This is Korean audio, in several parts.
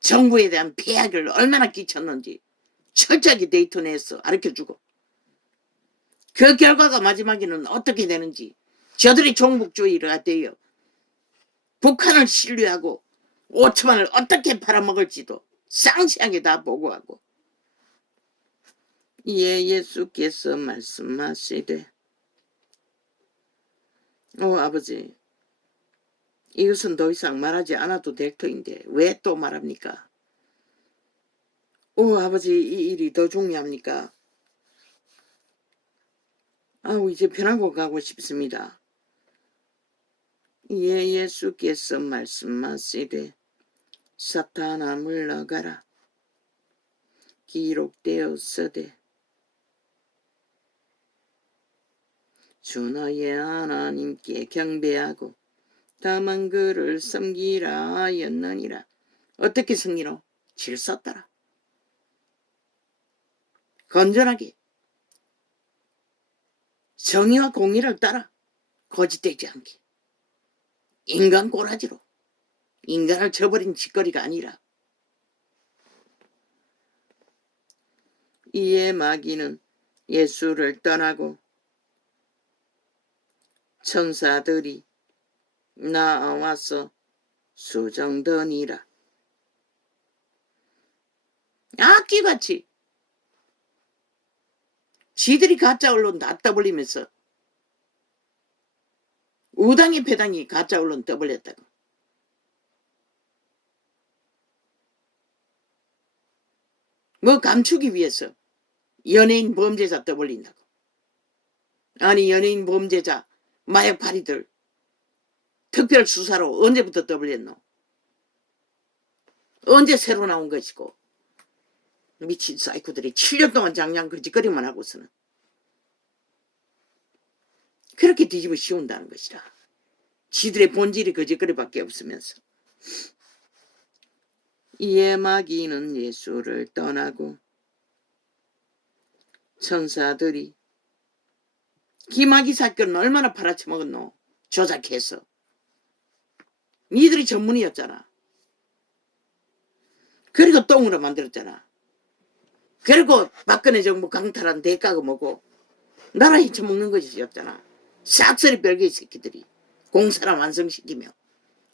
정부에 대한 폐악을 얼마나 끼쳤는지 철저하게 데이터 내서 가르쳐주고, 그 결과가 마지막에는 어떻게 되는지, 저들이 종북주의가 되어 북한을 신뢰하고 5천만을 어떻게 팔아먹을지도 상세하게 다 보고하고. 이에 예수께서 말씀하시되, 아버지, 이것은 더 이상 말하지 않아도 될 터인데 왜 또 말합니까? 아버지, 이 일이 더 중요합니까? 이제 편하고 가고 싶습니다. 이에 예수께서 말씀하시되, 사탄아 물러가라. 기록되었으되 주 너의 하나님께 경배하고 다만 그를 섬기라 하였느니라. 어떻게 섬기노? 질서 따라, 건전하게, 정의와 공의를 따라, 거짓되지 않게, 인간 꼬라지로 인간을 저버린 짓거리가 아니라. 이에 마귀는 예수를 떠나고 천사들이 나와서 수정더니라. 악기같이 지들이 가짜 언론 다 떠벌리면서 우당의 배당이 가짜 언론 떠벌렸다고. 뭐 감추기 위해서 연예인 범죄자 떠벌린다고. 아니, 연예인 범죄자 마약파리들 특별수사로 언제부터 떠벌렸노? 언제 새로 나온 것이고. 미친 사이코들이 7년 동안 장량 거짓거리만 하고서는 그렇게 뒤집어 씌운다는 것이라. 지들의 본질이 거짓거리밖에 없으면서. 이에 마귀는 예수를 떠나고 천사들이 기마귀 사건은 얼마나 팔아쳐먹었노? 조작해서. 니들이 전문이었잖아. 그리고 똥으로 만들었잖아. 그리고 박근혜 정부 강탈한 대가가 뭐고 나라 헤쳐먹는 것이었잖아. 싹쓸이 별개의 새끼들이 공사랑 완성시키며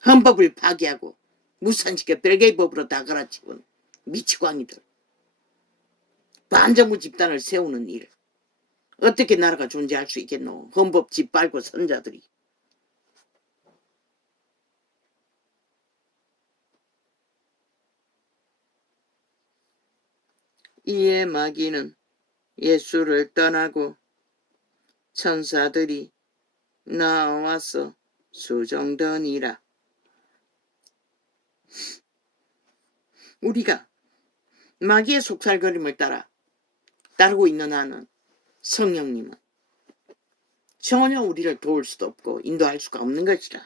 헌법을 파기하고 무산시켜 별개의 법으로 다 갈아치운 미치광이들. 반정부 집단을 세우는 일. 어떻게 나라가 존재할 수 있겠노? 헌법 짓밟고 선자들이. 이에 마귀는 예수를 떠나고 천사들이 나와서 수정더니라. 우리가 마귀의 속살거림을 따르고 있는 한은 성령님은 전혀 우리를 도울 수도 없고 인도할 수가 없는 것이라.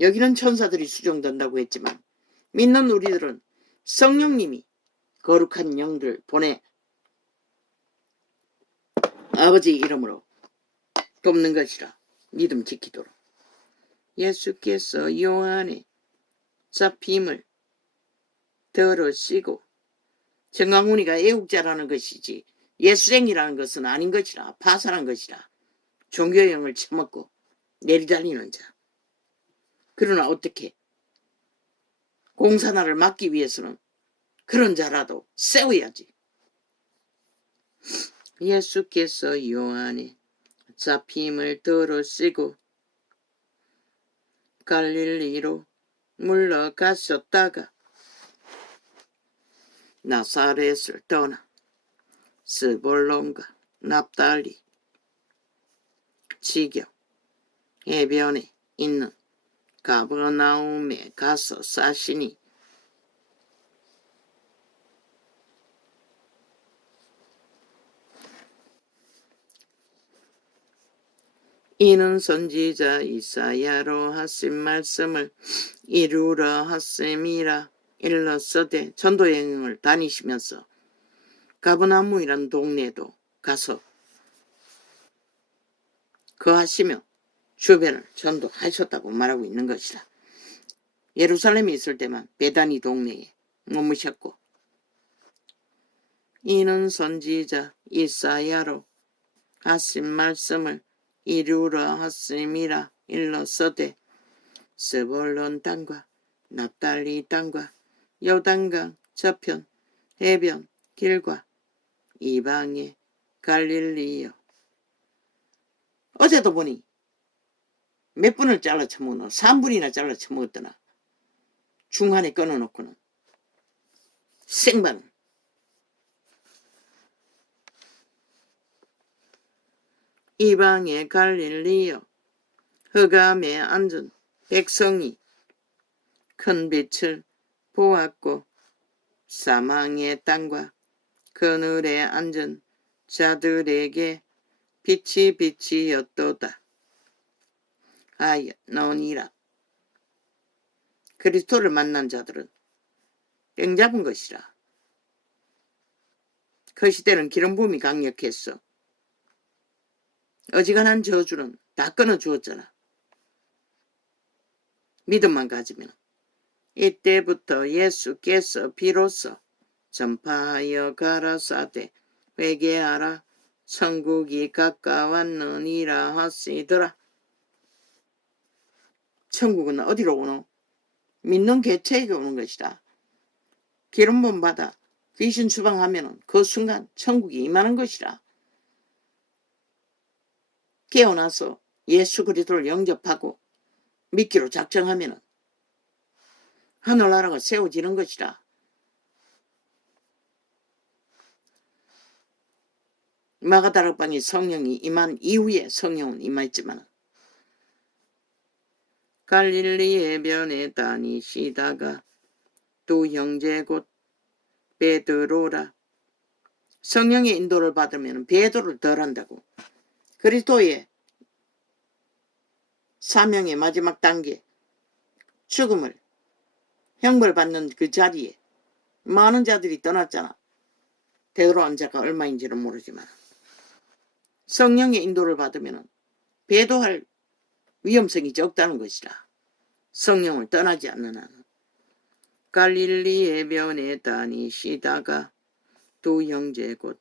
여기는 천사들이 수정된다고 했지만 믿는 우리들은 성령님이 거룩한 영들 보내 아버지 이름으로 돕는 것이라. 믿음 지키도록. 예수께서 요한의 잡힘을 들으시고, 정강훈이가 애국자라는 것이지 예수쟁이라는 것은 아닌 것이라. 파산한 것이라. 종교형을 처먹고 내리달리는 자. 그러나 어떻게 공산화를 막기 위해서는 그런 자라도 세워야지. 예수께서 요한의 잡힘을 들으시고 갈릴리로 물러가셨다가 나사렛을 떠나 스볼론과 납달리 지경 해변에 있는 가버나움에 가서 사시니 이는 선지자 이사야로 하신 말씀을 이루려 하심이라. 일렀으되 전도 여행을 다니시면서 가버나움이라는 동네에도 가서 거하시며 주변을 전도하셨다고 말하고 있는 것이다. 예루살렘에 있을 때만 베다니 동네에 머무셨고, 이는 선지자 이사야로 하신 말씀을 이루려 하심이라 일렀으되 스불론 땅과 납달리 땅과 요단강 저편 해변 길과 이방의 갈릴리요. 어제도 보니 몇 분을 잘라 쳐먹노? 3분이나 잘라 쳐먹었더나. 중간에 끊어놓고는 생방은. 이방의 갈릴리요. 흑암에 앉은 백성이 큰 빛을 보았고 사망의 땅과 그늘에 앉은 자들에게 빛이 빛이었도다 하였노니라. 그리스도를 만난 자들은 땡 잡은 것이라. 그 시대는 기름 부음이 강력했어. 어지간한 저주는 다 끊어주었잖아. 믿음만 가지면. 이때부터 예수께서 비로소 전파하여 가라사대 회개하라 천국이 가까웠느니라 하시더라. 천국은 어디로 오노? 믿는 개체에게 오는 것이다. 기름 부음 받아 귀신 추방하면 그 순간 천국이 임하는 것이라. 깨어나서 예수 그리스도를 영접하고 믿기로 작정하면 하늘나라가 세워지는 것이라. 마가다락방에 성령이 임한 이후에 성령은 임했지만 갈릴리 해변에 다니시다가 두 형제 곧 베드로라. 성령의 인도를 받으면 베드로를 덜 한다고. 그리스도의 사명의 마지막 단계 죽음을 형벌 받는 그 자리에 많은 자들이 떠났잖아. 베드로 환자가 얼마인지는 모르지만 성령의 인도를 받으면 배도할 위험성이 적다는 것이라. 성령을 떠나지 않는 한은. 갈릴리 해변에 다니시다가 두 형제 곧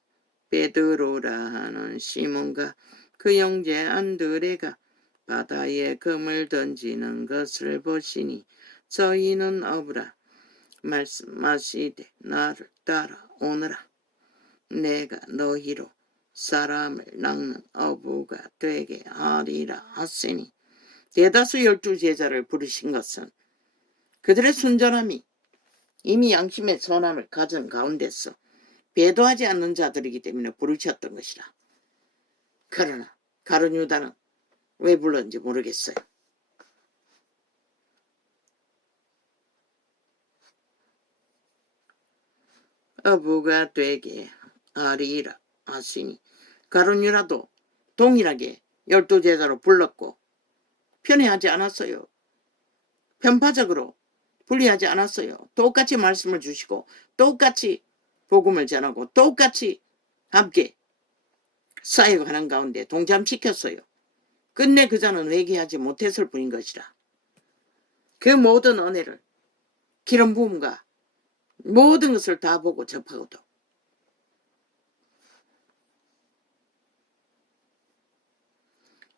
베드로라 하는 시몬과 그 형제 안드레가 바다에 금을 던지는 것을 보시니 저희는 어부라. 말씀하시되 나를 따라오너라. 내가 너희로 사람을 낚는 어부가 되게 하리라 하시니 대다수 12제자를 부르신 것은 그들의 순전함이 이미 양심의 선함을 가진 가운데서 배도하지 않는 자들이기 때문에 부르셨던 것이라. 그러나 가룟 유다는 왜 불렀는지 모르겠어요. 어부가 되게 하리라 하시니 가룟 유다도 동일하게 12제자로 불렀고 편애하지 않았어요. 편파적으로 분리하지 않았어요. 똑같이 말씀을 주시고 똑같이 복음을 전하고 똑같이 함께 사역하는 가운데 동참시켰어요. 끝내 그자는 회개하지 못했을 뿐인 것이라. 그 모든 은혜를 기름 부음과 모든 것을 다 보고 접하고도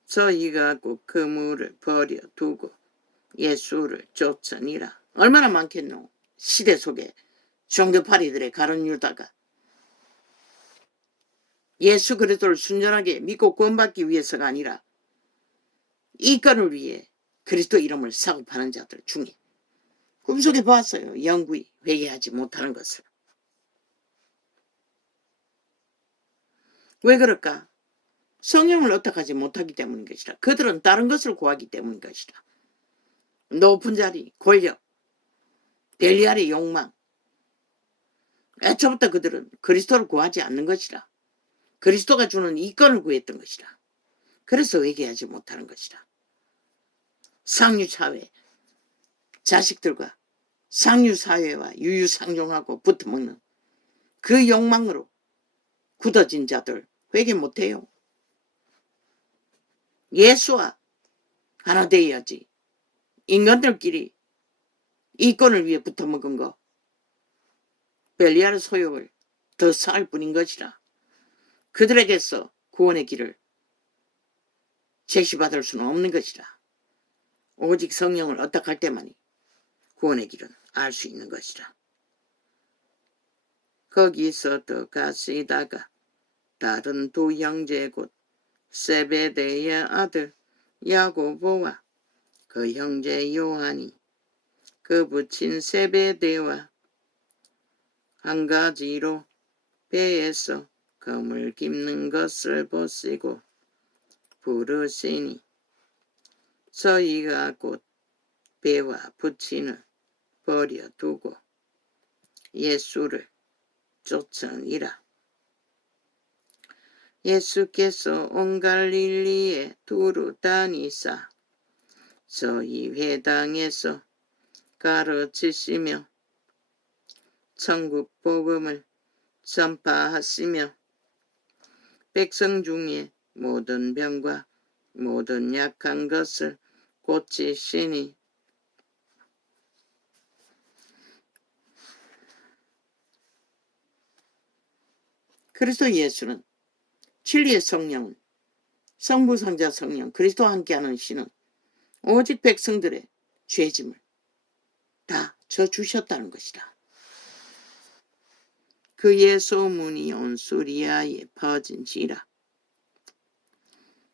저희가 꼭 그물을 버려두고 예수를 쫓으니라. 얼마나 많겠노. 시대 속에 종교파리들의 가룟 유다가 예수 그리스도를 순전하게 믿고 구원받기 위해서가 아니라 이권을 위해 그리스도 이름을 사고 파는 자들 중에 꿈속에 보았어요. 영구히 회개하지 못하는 것을. 왜 그럴까? 성령을 어떡하지 못하기 때문인 것이라. 그들은 다른 것을 구하기 때문인 것이라. 높은 자리, 권력, 벨리알의 욕망. 애초부터 그들은 그리스도를 구하지 않는 것이라. 그리스도가 주는 이권을 구했던 것이라. 그래서 회개하지 못하는 것이라. 상류사회, 자식들과 상류사회와 유유상종하고 붙어먹는 그 욕망으로 굳어진 자들 회개 못해요. 예수와 하나 되어야지. 인간들끼리 이권을 위해 붙어먹은 거 벨리알의 소욕을 더 쌓을 뿐인 것이라. 그들에게서 구원의 길을 제시받을 수는 없는 것이라. 오직 성령을 얻어갈 때만이 구원의 길은 알 수 있는 것이라. 거기서 더 가시다가 다른 두 형제 곧 세베대의 아들 야고보와 그 형제 요한이 그 부친 세베대와 한 가지로 배에서 그물 깁는 것을 보시고 부르시니 저희가 곧 배와 부친을 버려두고 예수를 쫓으니라. 예수께서 온 갈릴리에 두루 다니사 저희 회당에서 가르치시며 천국 복음을 전파하시며 백성 중에 모든 병과 모든 약한 것을 고치시니 그리스도 예수는 진리의 성령은 성부 성자 성령 그리스도와 함께하는 신은 오직 백성들의 죄짐을 다 져주셨다는 것이다. 그의 소문이 온 수리아에 퍼진지라.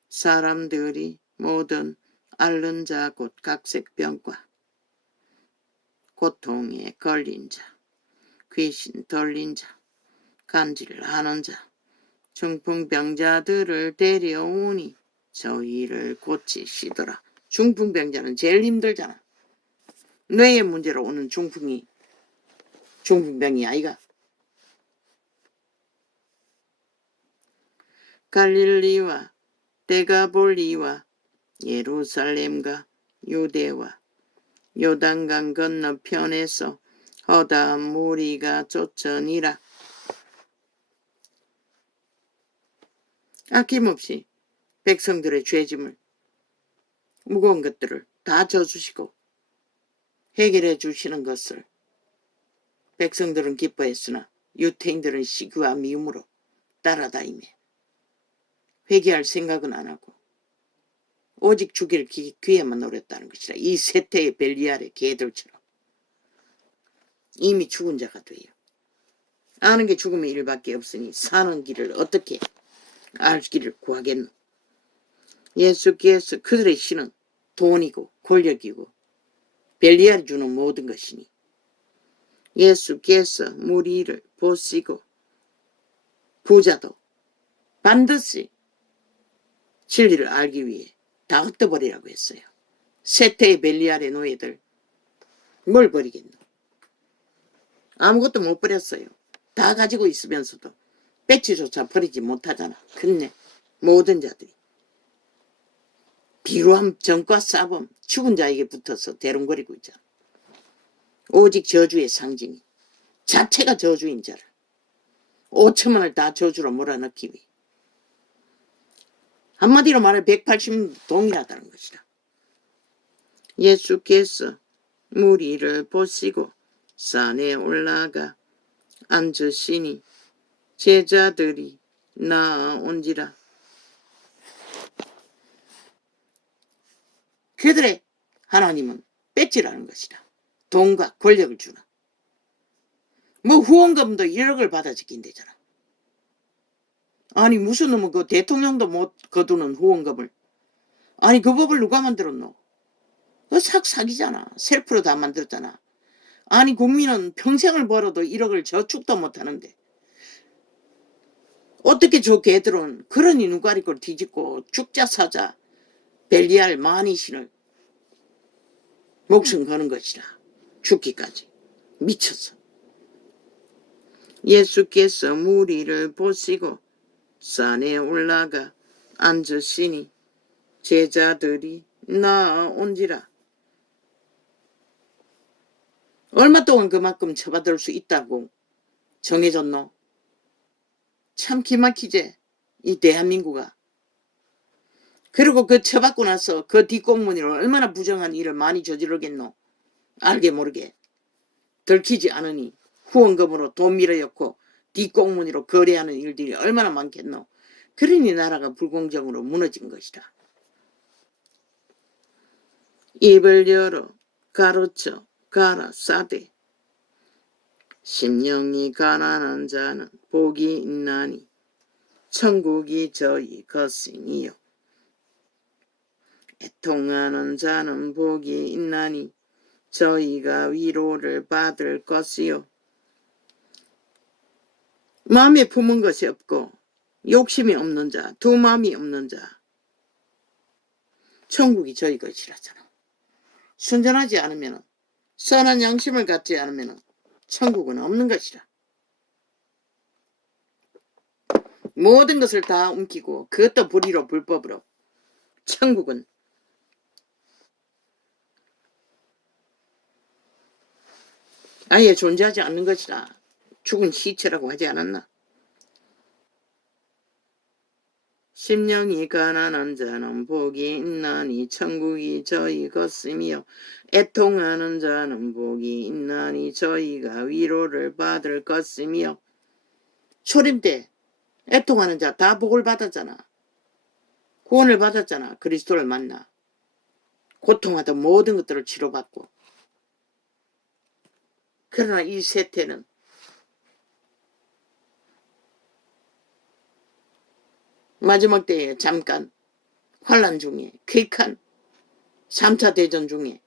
사람들이 모든 앓는 자 곧 각색병과 고통에 걸린 자, 귀신 들린 자, 간질하는 자, 중풍병자들을 데려오니 저희를 고치시더라. 중풍병자는 제일 힘들잖아. 뇌의 문제로 오는 중풍이 중풍병이 아이가. 갈릴리와 데가볼리와 예루살렘과 유대와 요단강 건너편에서 허다한 무리가 쫓으니라. 아낌없이 백성들의 죄짐을 무거운 것들을 다 져주시고 해결해 주시는 것을 백성들은 기뻐했으나 유태인들은 시기와 미움으로 따라다니며 회개할 생각은 안 하고 오직 죽일 기회만 노렸다는 것이라. 이 세태의 벨리알의 개들처럼 이미 죽은 자가 돼요. 아는 게 죽음의 일밖에 없으니 사는 길을 어떻게 알기를 구하겠노. 예수께서 그들의 신은 돈이고 권력이고 벨리알이 주는 모든 것이니 예수께서 무리를 보시고 부자도 반드시 진리를 알기 위해 다 흩어버리라고 했어요. 세태의 벨리알의 노예들 뭘 버리겠노. 아무것도 못 버렸어요. 다 가지고 있으면서도 배치조차 버리지 못하잖아. 근데 모든 자들이 비루한 정과 싸범 죽은 자에게 붙어서 대롱거리고 있잖아. 오직 저주의 상징이 자체가 저주인 자를 5천만을 다 저주로 몰아넣기 위해 한마디로 말해 180도 동일하다는 것이다. 예수께서 무리를 보시고 산에 올라가 앉으시니 제자들이 나아온지라. 그들의 하나님은 뺏지라는 것이다. 돈과 권력을 주나. 뭐 후원금도 1억을 받아 지킨대잖아. 아니 무슨 놈은 그 대통령도 못 거두는 후원금을. 아니 그 법을 누가 만들었노? 그 사기잖아. 셀프로 다 만들었잖아. 아니 국민은 평생을 벌어도 1억을 저축도 못하는데 어떻게 저 개들은 그러니 누가리걸 뒤집고 죽자 사자 벨리알 마니신을 목숨 거는 것이라. 죽기까지 미쳤어. 예수께서 무리를 보시고 산에 올라가 앉으시니 제자들이 나아온지라. 얼마 동안 그만큼 처받을 수 있다고 정해졌노? 참 기막히지 이 대한민국아. 그리고 그 처받고 나서 그 뒷공무니로 얼마나 부정한 일을 많이 저지르겠노. 알게 모르게 들키지 않으니 후원금으로 돈 밀어였고 뒷공문으로 거래하는 일들이 얼마나 많겠노. 그러니 나라가 불공정으로 무너진 것이다. 입을 열어 가로쳐 가라 싸대. 심령이 가난한 자는 복이 있나니 천국이 저희 것이니요. 애통하는 자는 복이 있나니 저희가 위로를 받을 것이요. 마음에 품은 것이 없고 욕심이 없는 자, 두 마음이 없는 자, 천국이 저희 것이라잖아. 순전하지 않으면, 선한 양심을 갖지 않으면 천국은 없는 것이라. 모든 것을 다 움키고 그것도 불의로 불법으로 천국은 아예 존재하지 않는 것이라. 죽은 시체라고 하지 않았나? 심령이 가난한 자는 복이 있나니 천국이 저희 것이며 애통하는 자는 복이 있나니 저희가 위로를 받을 것이며. 초림 때 애통하는 자 다 복을 받았잖아. 구원을 받았잖아. 그리스도를 만나 고통하던 모든 것들을 치료받고. 그러나 이 세태는 마지막 때에 잠깐 환란 중에 쾌익한 3차 대전 중에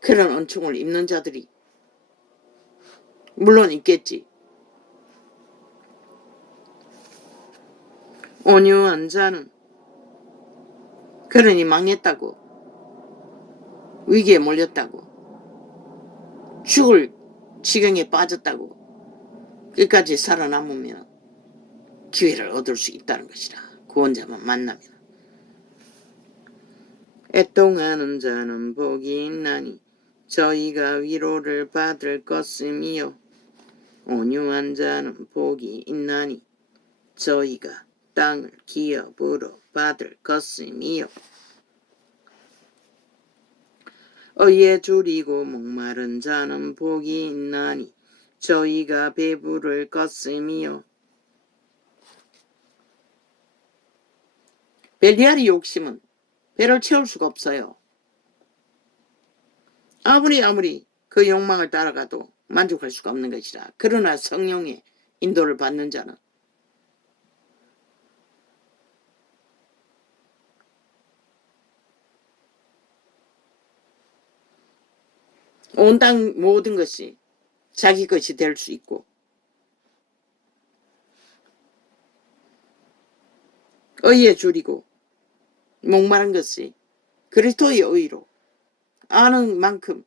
그런 은총을 입는 자들이 물론 있겠지. 온유한 자는 그러니 망했다고, 위기에 몰렸다고, 죽을 지경에 빠졌다고 끝까지 살아남으면 기회를 얻을 수 있다는 것이라. 구원자만 만나면. 애통하는 자는 복이 있나니 저희가 위로를 받을 것이며 온유한 자는 복이 있나니 저희가 땅을 기업으로 받을 것이며. 의에 줄이고 목마른 자는 복이 있나니 저희가 배부를 것이며. 벨리알의 욕심은 배를 채울 수가 없어요. 아무리 그 욕망을 따라가도 만족할 수가 없는 것이라. 그러나 성령의 인도를 받는 자는 온 땅 모든 것이 자기 것이 될 수 있고, 의에 줄이고 목마른 것이 그리스도의 의로 아는 만큼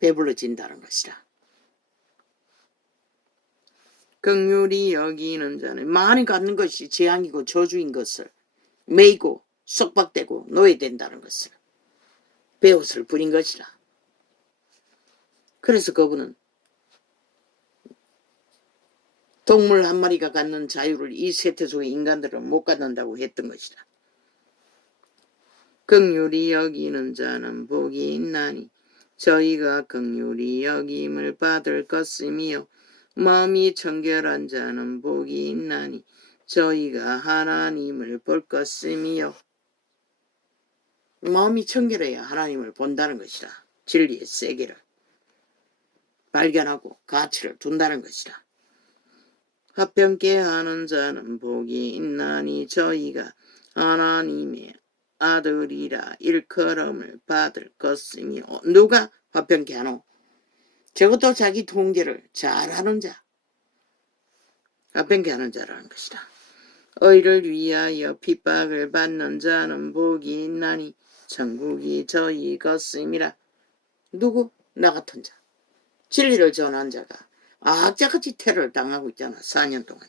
배불러진다는 것이라. 긍휼히 여기는 자는 많이 갖는 것이 재앙이고 저주인 것을 매이고 속박되고 노예된다는 것을 배옷을 부린 것이라. 그래서 그분은 동물 한 마리가 갖는 자유를 이 세태 속의 인간들은 못 갖는다고 했던 것이라. 긍휼히 여기는 자는 복이 있나니 저희가 긍휼히 여김을 받을 것이며 마음이 청결한 자는 복이 있나니 저희가 하나님을 볼 것이며. 마음이 청결해야 하나님을 본다는 것이라. 진리의 세계를 발견하고 가치를 둔다는 것이라. 화평케 하는 자는 복이 있나니 저희가 하나님의 아들이라 일컬음을 받을 것이며. 누가 화평케 하노? 저것도 자기 통제를 잘하는 자, 화평케 하는 자라는 것이다. 의를 위하여 핍박을 받는 자는 복이 있나니 천국이 저희 것임이라. 누구? 나 같은 자. 진리를 전한 자가 악자같이 테러를 당하고 있잖아. 4년 동안.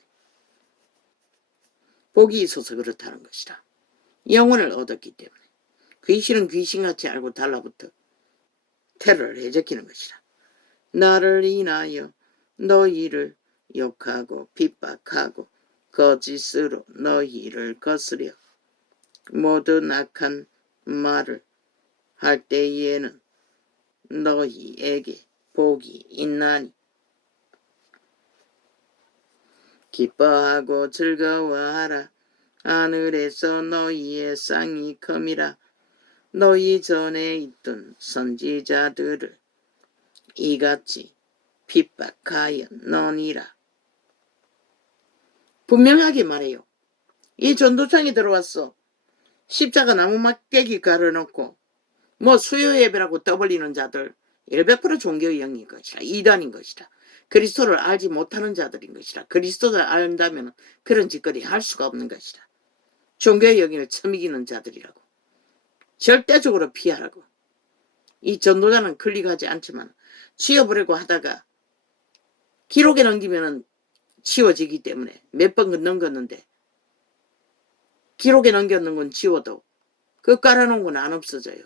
복이 있어서 그렇다는 것이라. 영혼을 얻었기 때문에. 귀신은 귀신같이 알고 달라붙어 테러를 해제키는 것이라. 나를 인하여 너희를 욕하고 핍박하고 거짓으로 너희를 거스려 모두 악한 말을 할 때에는 너희에게 복이 있나니 기뻐하고 즐거워하라. 하늘에서 너희의 상이 큼이라. 너희 전에 있던 선지자들을 이같이 핍박하였느니라. 분명하게 말해요. 이 전도장에 들어왔어. 십자가 나무 막대기 갈아놓고 뭐 수요 예배라고 떠벌리는 자들 100% 종교의 영인 것이라. 이단인 것이라. 그리스도를 알지 못하는 자들인 것이라. 그리스도를 안다면 그런 짓거리 할 수가 없는 것이라. 종교의 영인을 처미기는 자들이라고. 절대적으로 피하라고. 이 전도자는 클릭하지 않지만 지워버리고 하다가 기록에 넘기면 지워지기 때문에 몇 번 넘겼는데 기록에 넘겼는 건 지워도 그 깔아놓은 건 안 없어져요.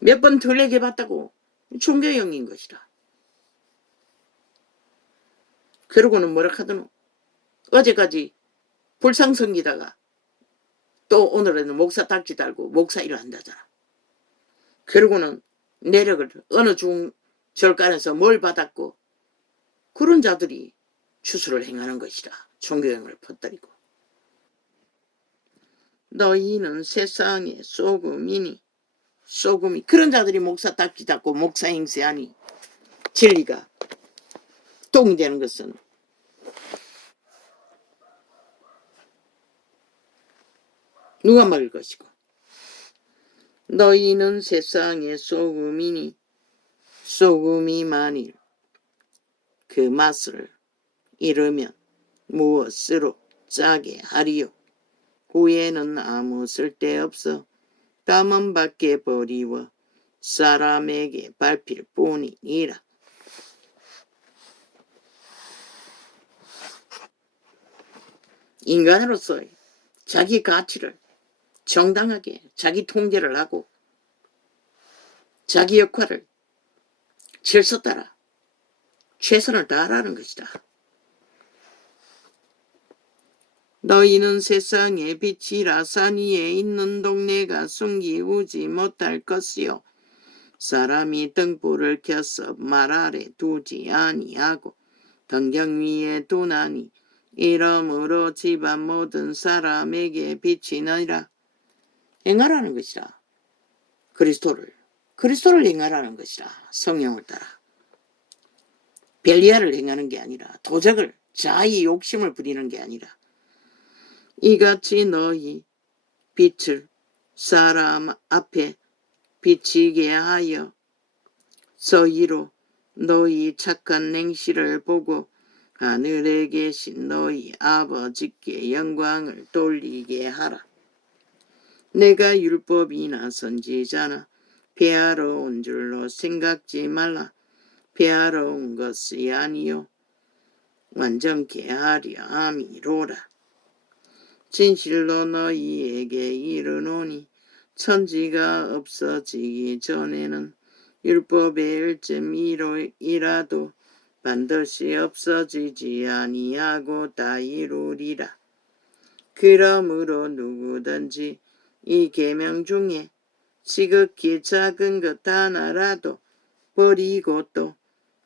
몇 번 들레게 봤다고 종교형인 것이라. 그러고는 뭐라 하더노. 어제까지 불상 섬기다가 또 오늘은 목사 딱지 달고 목사 일을 한다잖아. 그러고는 내력을 어느 중절간에서 뭘 받았고 그런 자들이 추수를 행하는 것이라. 종교형을 퍼뜨리고. 너희는 세상의 소금이니 소금이 그런 자들이 목사 딱지 잡고 목사 행세하니 진리가 똥이 되는 것은 누가 먹을 것이고 너희는 세상의 소금이니 소금이 만일 그 맛을 잃으면 무엇으로 짜게 하리요. 후에는 아무 쓸데없어 가문 밖에 버리워 사람에게 밟힐 뿐이니라. 인간으로서 자기 가치를 정당하게 자기 통제를 하고 자기 역할을 질서 따라 최선을 다하라는 것이다. 너희는 세상의 빛이라. 산 위에 있는 동네가 숨기우지 못할 것이요 사람이 등불을 켜서 말 아래 두지 아니하고 등경 위에 두나니 이러므로 집안 모든 사람에게 비치느니라. 행하라는 것이라. 그리스도를 행하라는 것이라. 성령을 따라 벨리알을 행하는 게 아니라 도적을 자의 욕심을 부리는 게 아니라 이같이 너희 빛을 사람 앞에 비치게 하여 서희로 너희 착한 행실을 보고 하늘에 계신 너희 아버지께 영광을 돌리게 하라. 내가 율법이나 선지자나 폐하러 온 줄로 생각지 말라. 폐하러 온 것이 아니요 완전케 하려 함이로라. 진실로 너희에게 이르노니 천지가 없어지기 전에는 율법의 1점이라도 반드시 없어지지 아니하고 다 이루리라. 그러므로 누구든지 이 계명 중에 지극히 작은 것 하나라도 버리고 또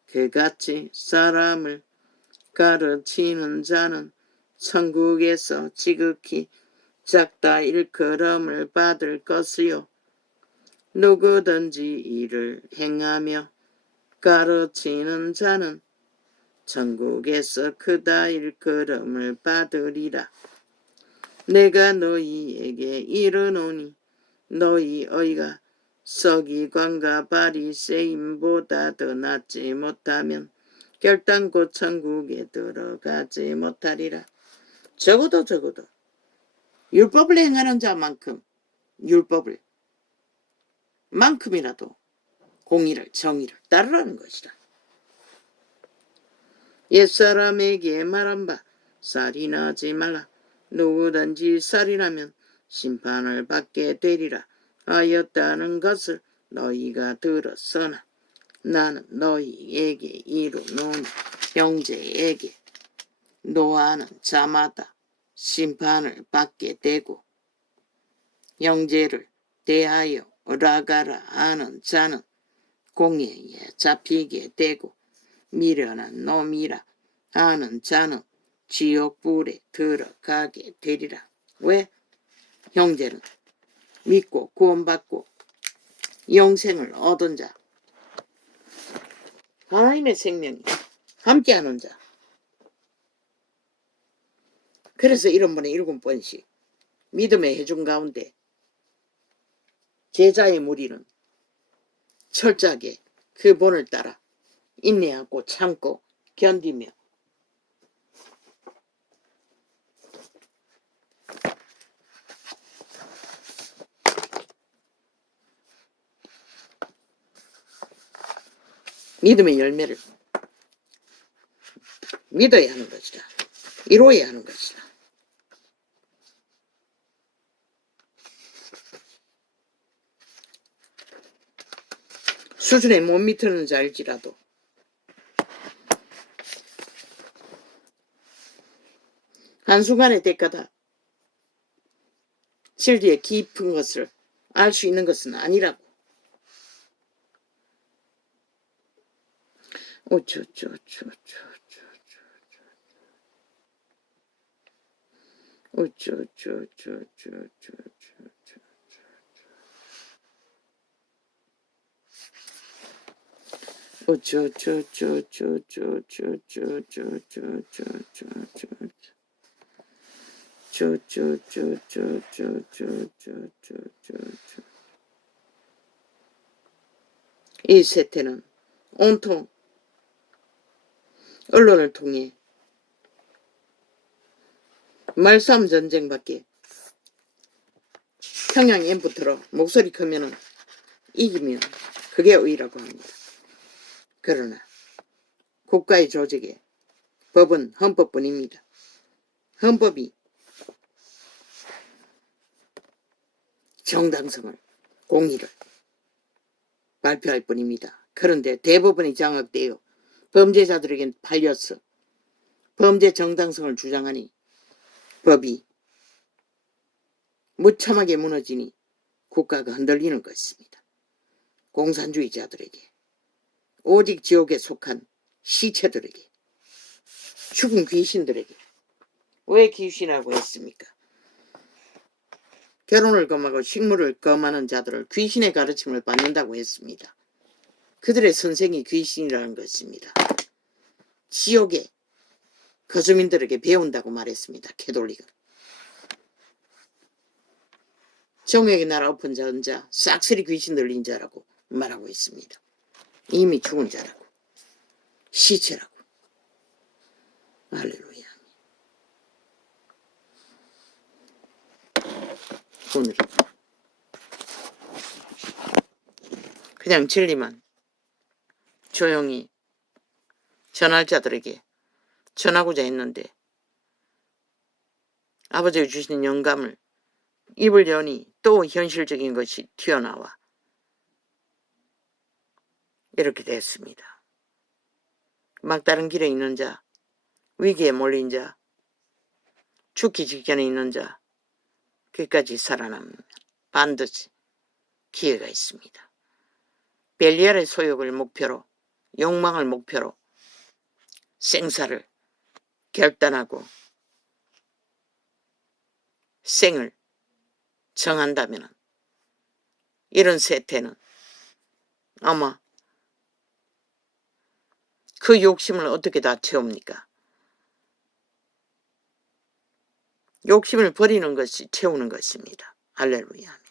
그같이 사람을 가르치는 자는 천국에서 지극히 작다 일컬음을 받을 것이요 누구든지 이를 행하며 가르치는 자는 천국에서 크다 일컬음을 받으리라. 내가 너희에게 이르노니 너희 어이가 서기관과 바리새인보다 더 낫지 못하면 결단코 천국에 들어가지 못하리라. 적어도 율법을 행하는 자만큼 율법을 만큼이라도 공의를 정의를 따르라는 것이라. 옛사람에게 말한 바 살인하지 말라. 누구든지 살인하면 심판을 받게 되리라 하였다는 것을 너희가 들었으나 나는 너희에게 이르노니 형제에게 노하는 자마다 심판을 받게 되고 형제를 대하여 을아가라 하는 자는 공회에 잡히게 되고 미련한 놈이라 하는 자는 지옥불에 들어가게 되리라. 왜? 형제는 믿고 구원받고 영생을 얻은 자, 하나님의 생명이 함께하는 자. 그래서 1원분에 7번씩 믿음의 해중 가운데 제자의 무리는 철저하게 그 본을 따라 인내하고 참고 견디며 믿음의 열매를 믿어야 하는 것이다. 이루어야 하는 것이다. 수준에 못 미치는 자일지라도 한순간의 대가다 진리의 깊은 것을 알 수 있는 것은 아니라고. 이 세태는 온통 언론을 통해 말싸움 전쟁밖에 평양 엠부터로 목소리 크면은 이기면 그게 의라고 합니다. 그러나 국가의 조직에 법은 헌법뿐입니다. 헌법이 정당성을 공의를 발표할 뿐입니다. 그런데 대법원이 장악되어 범죄자들에겐 팔려서 범죄 정당성을 주장하니 법이 무참하게 무너지니 국가가 흔들리는 것입니다. 공산주의자들에게, 오직 지옥에 속한 시체들에게, 죽은 귀신들에게. 왜 귀신이라고 했습니까? 결혼을 금하고 식물을 금하는 자들을 귀신의 가르침을 받는다고 했습니다. 그들의 선생이 귀신이라는 것입니다. 지옥에 거주민들에게 배운다고 말했습니다. 캐톨릭은. 정욕의 나라 엎은 자, 은자, 싹쓸이 귀신 들린 자라고 말하고 있습니다. 이미 죽은 자라고, 시체라고. 할렐루야. 오늘은 그냥 진리만 조용히 전할 자들에게 전하고자 했는데 아버지가 주신 영감을 입을 여니 또 현실적인 것이 튀어나와 이렇게 됐습니다. 막다른 길에 있는 자, 위기에 몰린 자, 죽기 직전에 있는 자, 끝까지 살아남으면 반드시 기회가 있습니다. 벨리알의 소욕을 목표로, 욕망을 목표로 생사를 결단하고 생을 정한다면 이런 세태는 아마 그 욕심을 어떻게 다 채웁니까? 욕심을 버리는 것이 채우는 것입니다. 할렐루야.